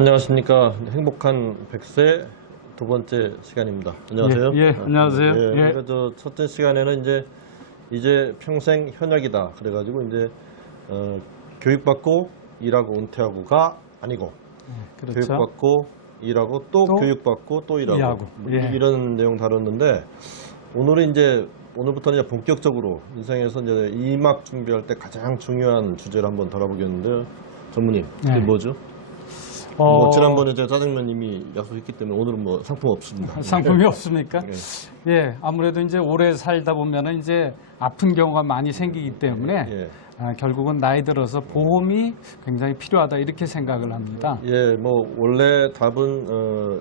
안녕하십니까. 행복한 100세 두 번째 시간입니다. 안녕하세요. 예, 안녕하세요. 우리가 저 첫째 시간에는 이제 평생 현역이다. 그래가지고 교육받고 일하고 은퇴하고가 아니고 그렇죠. 교육받고 일하고 또 교육받고 또 일하고 이런 내용 다뤘는데 오늘부터는 본격적으로 인생에서 이제 2막 준비할 때 가장 중요한 주제를 한번 다뤄보겠는데 전무님 그게 뭐죠? 지난번에 제가 짜장면 이미 약속했기 때문에 오늘은 뭐 상품 없습니다. 상품이 없습니까? 예, 아무래도 이제 오래 살다 보면은 이제 아픈 경우가 많이 생기기 때문에 결국은 나이 들어서 보험이 굉장히 필요하다 이렇게 생각을 합니다. 예, 뭐 원래 답은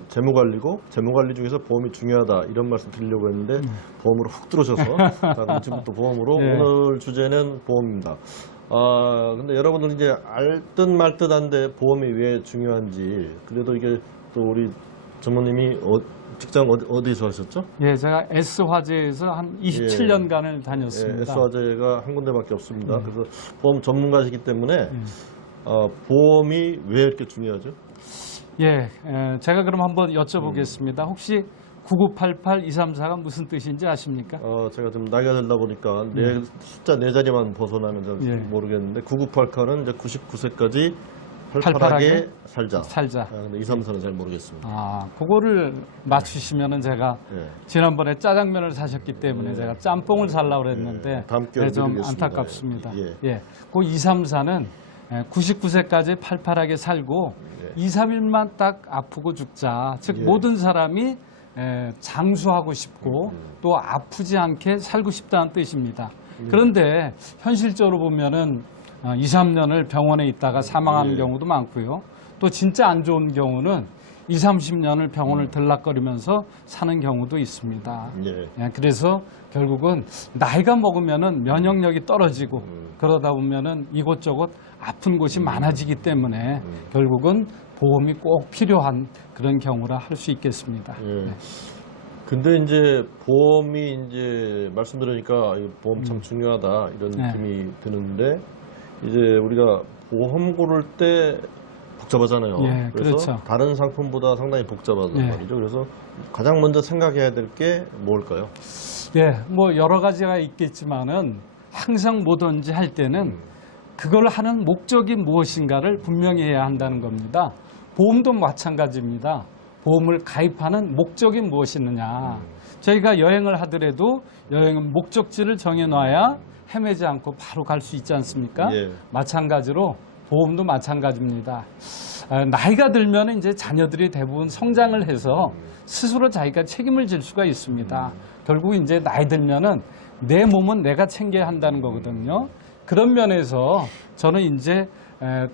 재무관리고 재무관리 중에서 보험이 중요하다 이런 말씀 드리려고 했는데 보험으로 훅 들어오셔서 자, 그럼 지금부터 보험으로 오늘 주제는 보험입니다. 근데 여러분들 이제 알 듯 말 듯한데 보험이 왜 중요한지 그래도 이게 또 우리 전무님이 직장 어디서 하셨죠? 예, 제가 S화재에서 한 27년간을 다녔습니다. S화재가 한 군데밖에 없습니다. 그래서 보험 전문가시기 때문에 보험이 왜 이렇게 중요하죠? 예, 제가 그럼 한번 여쭤보겠습니다. 혹시 9988-234가 무슨 뜻인지 아십니까? 제가 좀 나이가 들다 보니까 숫자 네 자리만 벗어나면 잘 모르겠는데 9988은 이제 99세까지 팔팔하게 살자. 근데 234는 잘 모르겠습니다. 그거를 맞추시면은 제가 지난번에 짜장면을 사셨기 때문에 제가 짬뽕을 살라고 그랬는데 좀 안타깝습니다. 그 234는 99세까지 팔팔하게 살고 2, 3일만 딱 아프고 죽자. 즉 모든 사람이 장수하고 싶고 또 아프지 않게 살고 싶다는 뜻입니다. 그런데 현실적으로 보면은 2, 3년을 병원에 있다가 사망하는 경우도 많고요. 또 진짜 안 좋은 경우는 2, 30년을 병원을 들락거리면서 사는 경우도 있습니다. 그래서 결국은 나이가 먹으면은 면역력이 떨어지고 그러다 보면은 이곳저곳 아픈 곳이 많아지기 때문에 결국은 보험이 꼭 필요한 그런 경우라 할 수 있겠습니다. 근데 이제 보험이 이제 말씀 들으니까 보험 참 중요하다 이런 느낌이 드는데 이제 우리가 보험 고를 때 복잡하잖아요. 그래서 그렇죠. 다른 상품보다 상당히 복잡하단 말이죠. 그래서 가장 먼저 생각해야 될 게 뭘까요? 뭐 여러 가지가 있겠지만은 항상 뭐든지 할 때는 그걸 하는 목적이 무엇인가를 분명히 해야 한다는 겁니다. 보험도 마찬가지입니다. 보험을 가입하는 목적이 무엇이느냐. 저희가 여행을 하더라도 여행은 목적지를 정해놔야 헤매지 않고 바로 갈 수 있지 않습니까? 마찬가지로 보험도 마찬가지입니다. 나이가 들면 이제 자녀들이 대부분 성장을 해서 스스로 자기가 책임을 질 수가 있습니다. 결국 이제 나이 들면은 내 몸은 내가 챙겨야 한다는 거거든요. 그런 면에서 저는 이제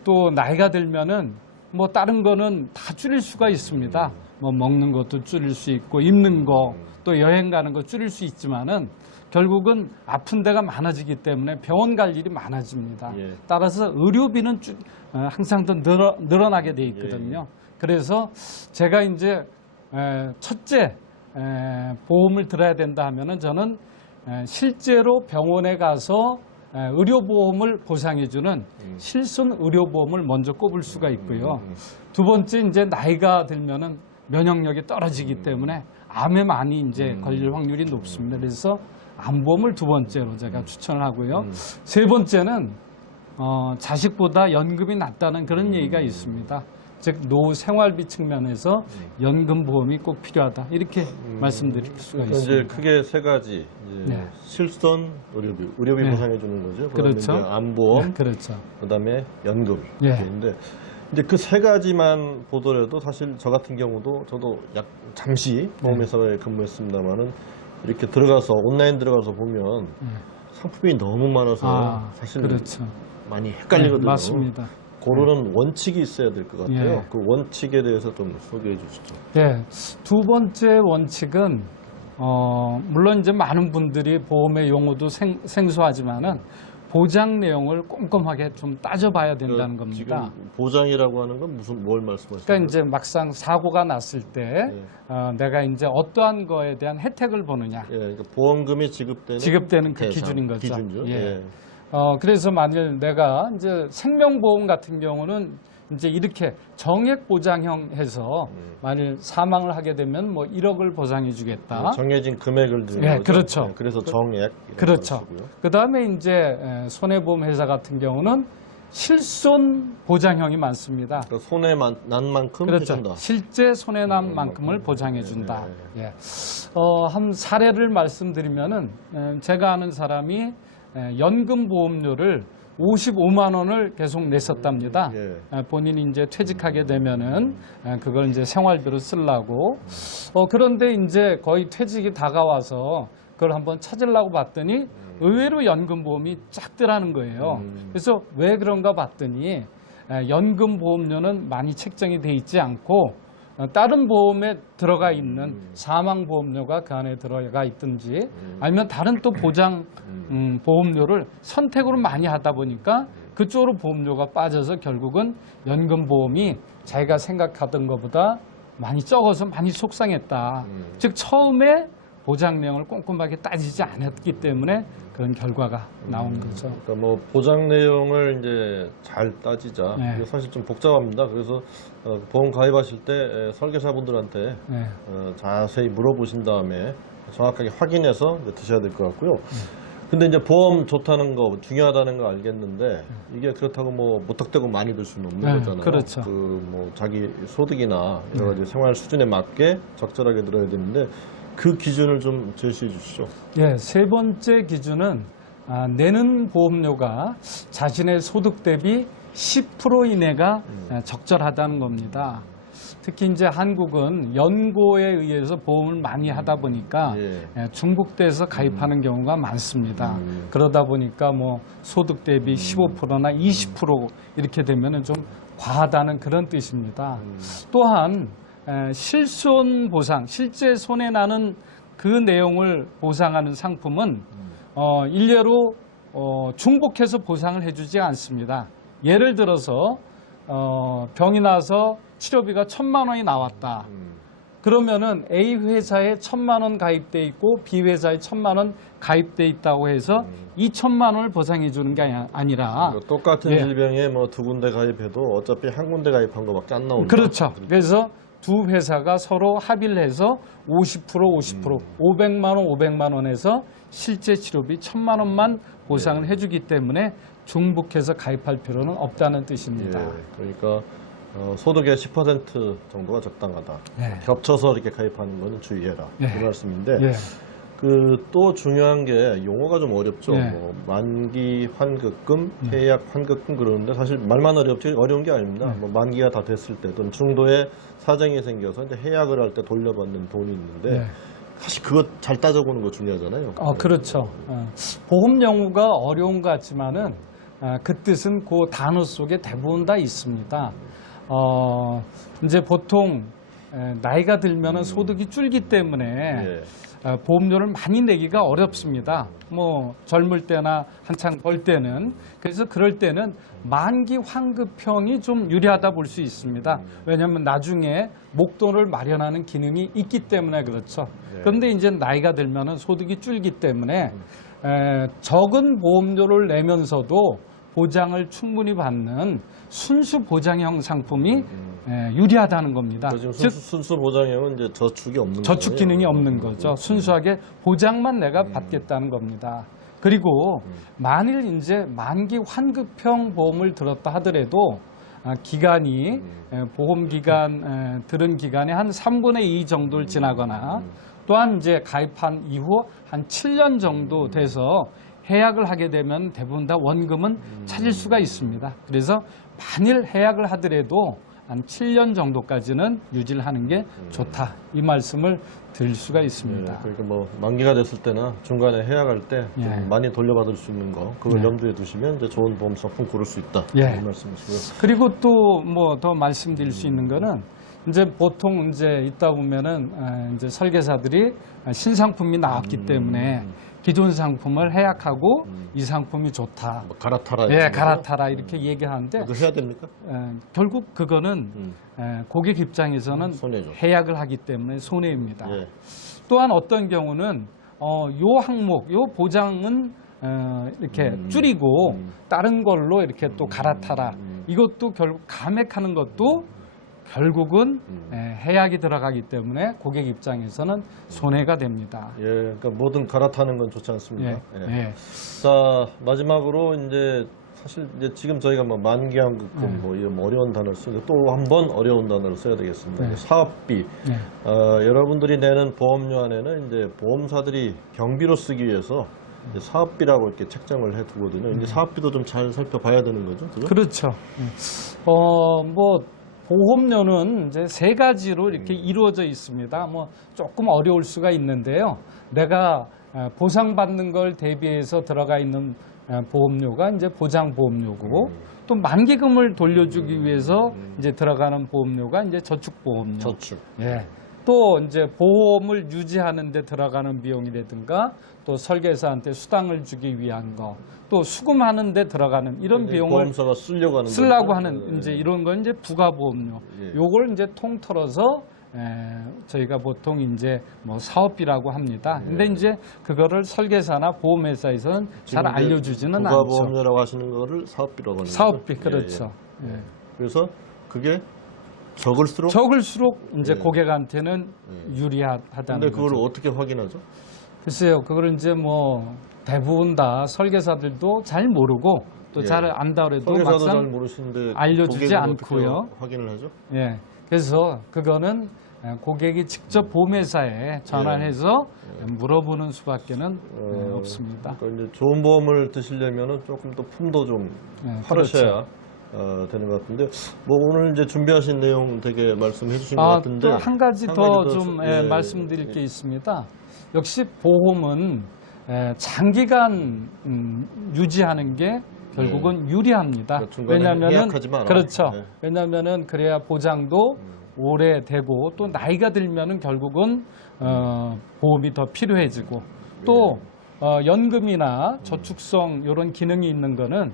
또 나이가 들면은 뭐 다른 거는 다 줄일 수가 있습니다. 뭐 먹는 것도 줄일 수 있고 입는 거 또 여행 가는 거 줄일 수 있지만은 결국은 아픈 데가 많아지기 때문에 병원 갈 일이 많아집니다. 따라서 의료비는 항상 더 늘어나게 돼 있거든요. 그래서 제가 이제 첫째 보험을 들어야 된다 하면은 저는 실제로 병원에 가서 의료보험을 보상해주는 실손 의료보험을 먼저 꼽을 수가 있고요. 두 번째 이제 나이가 들면은 면역력이 떨어지기 때문에 암에 많이 이제 걸릴 확률이 높습니다. 그래서 암보험을 두 번째로 제가 추천을 하고요. 세 번째는 자식보다 연금이 낫다는 그런 얘기가 있습니다. 즉 노후 생활비 측면에서 연금보험이 꼭 필요하다 이렇게 말씀드릴 수가 있습니다. 이제 크게 세 가지 실손 의료비 보상해 주는 거죠. 그렇죠. 암보험, 그다음에 연금 있는데 이제 그 세 가지만 보더라도 사실 저 같은 경우도 저도 잠시 보험회사에 근무했습니다만은 이렇게 온라인 들어가서 보면 상품이 너무 많아서 사실 많이 헷갈리거든요. 맞습니다. 그러는 원칙이 있어야 될 것 같아요. 그 원칙에 대해서 좀 소개해 주시죠. 두 번째 원칙은 물론 이제 많은 분들이 보험의 용어도 생소하지만은 보장 내용을 꼼꼼하게 좀 따져봐야 된다는 겁니다. 지금 보장이라고 하는 건 뭘 말씀하시는 그러니까 이제 막상 사고가 났을 때 내가 이제 어떠한 거에 대한 혜택을 보느냐. 그러니까 보험금이 지급되는 그 기준인 거죠. 기준이죠. 그래서 만일 내가 이제 생명보험 같은 경우는 이제 이렇게 정액 보장형 해서 만일 사망을 하게 되면 뭐 1억을 보상해 주겠다. 정해진 금액을 드는 네, 거죠. 그렇죠. 네, 그래서 정액. 그렇죠. 그 다음에 이제 손해보험 회사 같은 경우는 실손 보장형이 많습니다. 그러니까 손해 난 만큼 그렇죠. 해준다. 실제 손해 난 만큼을 보장해 준다. 예. 한 사례를 말씀드리면은 제가 아는 사람이 연금 보험료를 55만 원을 계속 냈었답니다. 본인이 이제 퇴직하게 되면은 그걸 이제 생활비로 쓰려고. 그런데 이제 거의 퇴직이 다가와서 그걸 한번 찾으려고 봤더니 의외로 연금보험이 작더라는 거예요. 그래서 왜 그런가 봤더니 연금보험료는 많이 책정이 돼 있지 않고 다른 보험에 들어가 있는 사망보험료가 그 안에 들어가 있든지 아니면 다른 또 보장 보험료를 선택으로 많이 하다 보니까 그쪽으로 보험료가 빠져서 결국은 연금보험이 자기가 생각하던 것보다 많이 적어서 많이 속상했다. 즉 처음에 보장 내용을 꼼꼼하게 따지지 않았기 때문에 그런 결과가 나온 거죠. 그러니까 뭐 보장 내용을 이제 잘 따지자. 네. 이게 사실 좀 복잡합니다. 그래서 보험 가입하실 때 설계사분들한테 자세히 물어보신 다음에 정확하게 확인해서 드셔야 될 것 같고요. 근데 이제 보험 좋다는 거, 중요하다는 거 알겠는데 이게 그렇다고 뭐 무턱대고 많이 들 수는 없는 네, 거잖아요. 그렇죠. 그 뭐 자기 소득이나 여러 가지 생활 수준에 맞게 적절하게 들어야 되는데 그 기준을 좀 제시해 주시죠. 예, 세 번째 기준은 내는 보험료가 자신의 소득 대비 10% 이내가 적절하다는 겁니다. 특히 이제 한국은 연고에 의해서 보험을 많이 하다 보니까 중복돼서 가입하는 경우가 많습니다. 그러다 보니까 뭐 소득 대비 15%나 20% 이렇게 되면은 좀 과하다는 그런 뜻입니다. 또한 실손 보상, 실제 손해 나는 그 내용을 보상하는 상품은 일례로 중복해서 보상을 해주지 않습니다. 예를 들어서 병이 나서 치료비가 1,000만 원이 나왔다. 그러면은 A 회사에 1,000만 원 가입돼 있고 B 회사에 1,000만 원 가입돼 있다고 해서 2,000만 원을 보상해 주는 게 아니라 똑같은 질병에 뭐 두 군데 가입해도 어차피 한 군데 가입한 거밖에 안 나온다. 그렇죠. 그래서 두 회사가 서로 합의를 해서 50%, 500만 원, 500만 원에서 실제 치료비 1,000만 원만 보상을 해주기 때문에 중복해서 가입할 필요는 없다는 뜻입니다. 그러니까 소득의 10% 정도가 적당하다. 겹쳐서 이렇게 가입하는 거는 주의해라. 그 말씀인데 그 또 중요한 게 용어가 좀 어렵죠. 뭐 만기 환급금, 해약 환급금 그러는데 사실 말만 어렵지 어려운 게 아닙니다. 뭐 만기가 다 됐을 때 또는 중도에 사정이 생겨서 이제 해약을 할 때 돌려받는 돈이 있는데 사실 그거 잘 따져보는 거 중요하잖아요. 그렇죠. 보험 용어가 어려운 것 같지만은 그 뜻은 그 단어 속에 대부분 다 있습니다. 이제 보통 나이가 들면은 소득이 줄기 때문에 보험료를 많이 내기가 어렵습니다. 뭐 젊을 때나 한창 벌 때는. 그래서 그럴 때는 만기 환급형이 좀 유리하다 볼 수 있습니다. 왜냐하면 나중에 목돈을 마련하는 기능이 있기 때문에 그렇죠. 그런데 이제 나이가 들면은 소득이 줄기 때문에 적은 보험료를 내면서도 보장을 충분히 받는 순수 보장형 상품이 유리하다는 겁니다. 지금 즉 순수 보장형은 이제 저축이 없는 저축 거잖아요. 기능이 없는 거죠. 순수하게 보장만 내가 받겠다는 겁니다. 그리고 만일 이제 만기 환급형 보험을 들었다 하더라도 기간이 보험 기간 들은 기간의 한 3분의 2 정도를 지나거나 또한 이제 가입한 이후 한 7년 정도 돼서 해약을 하게 되면 대부분 다 원금은 찾을 수가 있습니다. 그래서 만일 해약을 하더라도 한 7년 정도까지는 유지를 하는 게 좋다. 이 말씀을 드릴 수가 있습니다. 그러니까 뭐 만기가 됐을 때나 중간에 해약할 때 좀 많이 돌려받을 수 있는 거 그걸 염두에 두시면 이제 좋은 보험 상품 고를 수 있다. 이 말씀이시고요. 그리고 또 뭐 더 말씀드릴 수 있는 거는 이제 보통 이제 있다 보면은 이제 설계사들이 신상품이 나왔기 때문에 기존 상품을 해약하고 이 상품이 좋다. 뭐 갈아타라. 갈아타라 이렇게 얘기하는데 그거 해야 됩니까? 결국 그거는 고객 입장에서는 손해죠. 해약을 하기 때문에 손해입니다. 또한 어떤 경우는 요 항목, 요 보장은 이렇게 줄이고 다른 걸로 이렇게 또 갈아타라 이것도 결국 감액하는 것도 결국은 해약이 들어가기 때문에 고객 입장에서는 손해가 됩니다. 예, 그러니까 뭐든 갈아타는 건 좋지 않습니다. 예, 예. 예. 자, 마지막으로 이제 사실 이제 지금 저희가 뭐 만기한급금 뭐 이런 어려운 단어를 쓰는데 또 한 번 어려운 단어를 써야 되겠습니다. 이제 사업비. 여러분들이 내는 보험료 안에는 이제 보험사들이 경비로 쓰기 위해서 이제 사업비라고 이렇게 책정을 해 두거든요. 이제 사업비도 좀 잘 살펴봐야 되는 거죠. 그죠? 그렇죠. 뭐 보험료는 이제 세 가지로 이렇게 이루어져 있습니다. 뭐 조금 어려울 수가 있는데요. 내가 보상받는 걸 대비해서 들어가 있는 보험료가 이제 보장보험료고 또 만기금을 돌려주기 위해서 이제 들어가는 보험료가 이제 저축보험료. 저축. 예. 또 이제 보험을 유지하는 데 들어가는 비용이라든가 또 설계사한테 수당을 주기 위한 거, 또 수금하는 데 들어가는 이런 비용을 보험사가 쓰려고 하는 거죠? 이제 이런 건 이제 부가보험료. 예. 요걸 이제 통틀어서 저희가 보통 이제 뭐 사업비라고 합니다. 근데 이제 그거를 설계사나 보험회사에서는 잘 알려주지는 않죠. 부가보험료라고 하시는 거를 사업비라고 하는 사업비 거죠? 그렇죠. 예, 예. 예. 그래서 그게 적을수록 적을수록 이제 예. 고객한테는 유리하다는 근데 그걸 거죠. 어떻게 확인하죠? 글쎄요, 그걸 이제 뭐 대부분 다 설계사들도 잘 모르고 또 예. 잘 안다 그래도 설계사도 잘 막상 모르시는데 알려주지 고객은 어떻게 않고요. 확인을 하죠? 예, 그래서 그거는 고객이 직접 보험회사에 전화해서 물어보는 수밖에는 없습니다. 그러니까 이제 좋은 보험을 드시려면은 조금 더 품도 좀 하르셔야 되는 것 같은데 뭐 오늘 이제 준비하신 내용 되게 말씀해 주신 것 같은데 또 한 가지 더 좀 예, 말씀드릴 게 있습니다. 역시 보험은 장기간 유지하는 게 결국은 유리합니다. 그러니까 중간에 왜냐하면은 예약하지 마라. 그렇죠. 네. 왜냐하면은 그래야 보장도 오래되고 또 나이가 들면은 결국은 보험이 더 필요해지고 또 연금이나 저축성 이런 기능이 있는 거는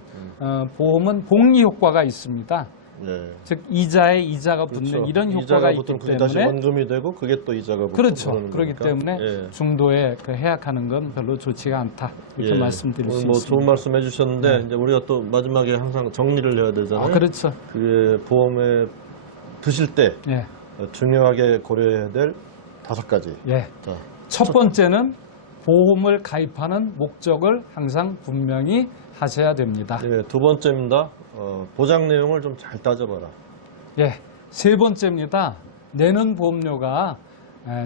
보험은 복리 효과가 있습니다. 네. 즉 이자에 이자가 붙는 그렇죠. 이런 효과가 이자가 있기 붙으면 그게 다시 때문에 원금이 되고 그게 또 이자가 붙고 그렇죠. 그러는 그렇기 거니까. 때문에 예. 중도에 그 해약하는 건 별로 좋지가 않다 이렇게 예. 말씀드릴 오늘 수 뭐 있습니다. 좋은 말씀 해주셨는데 네. 이제 우리가 또 마지막에 항상 정리를 해야 되잖아요. 그렇죠. 그게 보험에 드실 때 예, 중요하게 고려해야 될 5가지. 예. 자, 첫 번째는 보험을 가입하는 목적을 항상 분명히 하셔야 됩니다. 예, 두 번째입니다. 보장 내용을 좀 잘 따져봐라. 예, 세 번째입니다. 내는 보험료가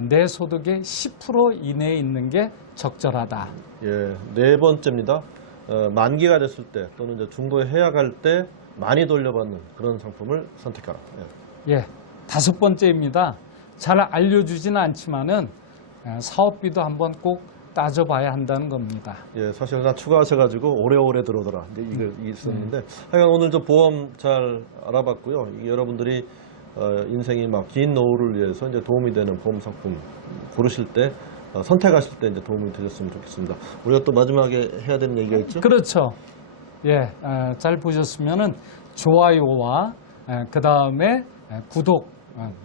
내 소득의 10% 이내에 있는 게 적절하다. 예, 네 번째입니다. 만기가 됐을 때 또는 이제 중도에 해약할 때 많이 돌려받는 그런 상품을 선택하라. 예, 다섯 번째입니다. 잘 알려주지는 않지만은 사업비도 한번 꼭 따져봐야 한다는 겁니다. 예, 사실 하나 추가하셔가지고 오래오래 들어오더라. 이제 이걸 있었는데, 하여간 오늘 저 보험 잘 알아봤고요. 이게 여러분들이 인생이 막 긴 노후를 위해서 이제 도움이 되는 보험 상품 고르실 때, 선택하실 때 이제 도움이 되셨으면 좋겠습니다. 우리가 또 마지막에 해야 되는 얘기가 있죠? 그렇죠. 예, 잘 보셨으면은 좋아요와 그 다음에 구독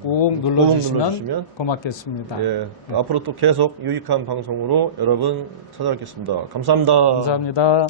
꼭 눌러주시면 눌러주시면 고맙겠습니다. 예, 앞으로 또 계속 유익한 방송으로 여러분 찾아뵙겠습니다. 감사합니다. 감사합니다.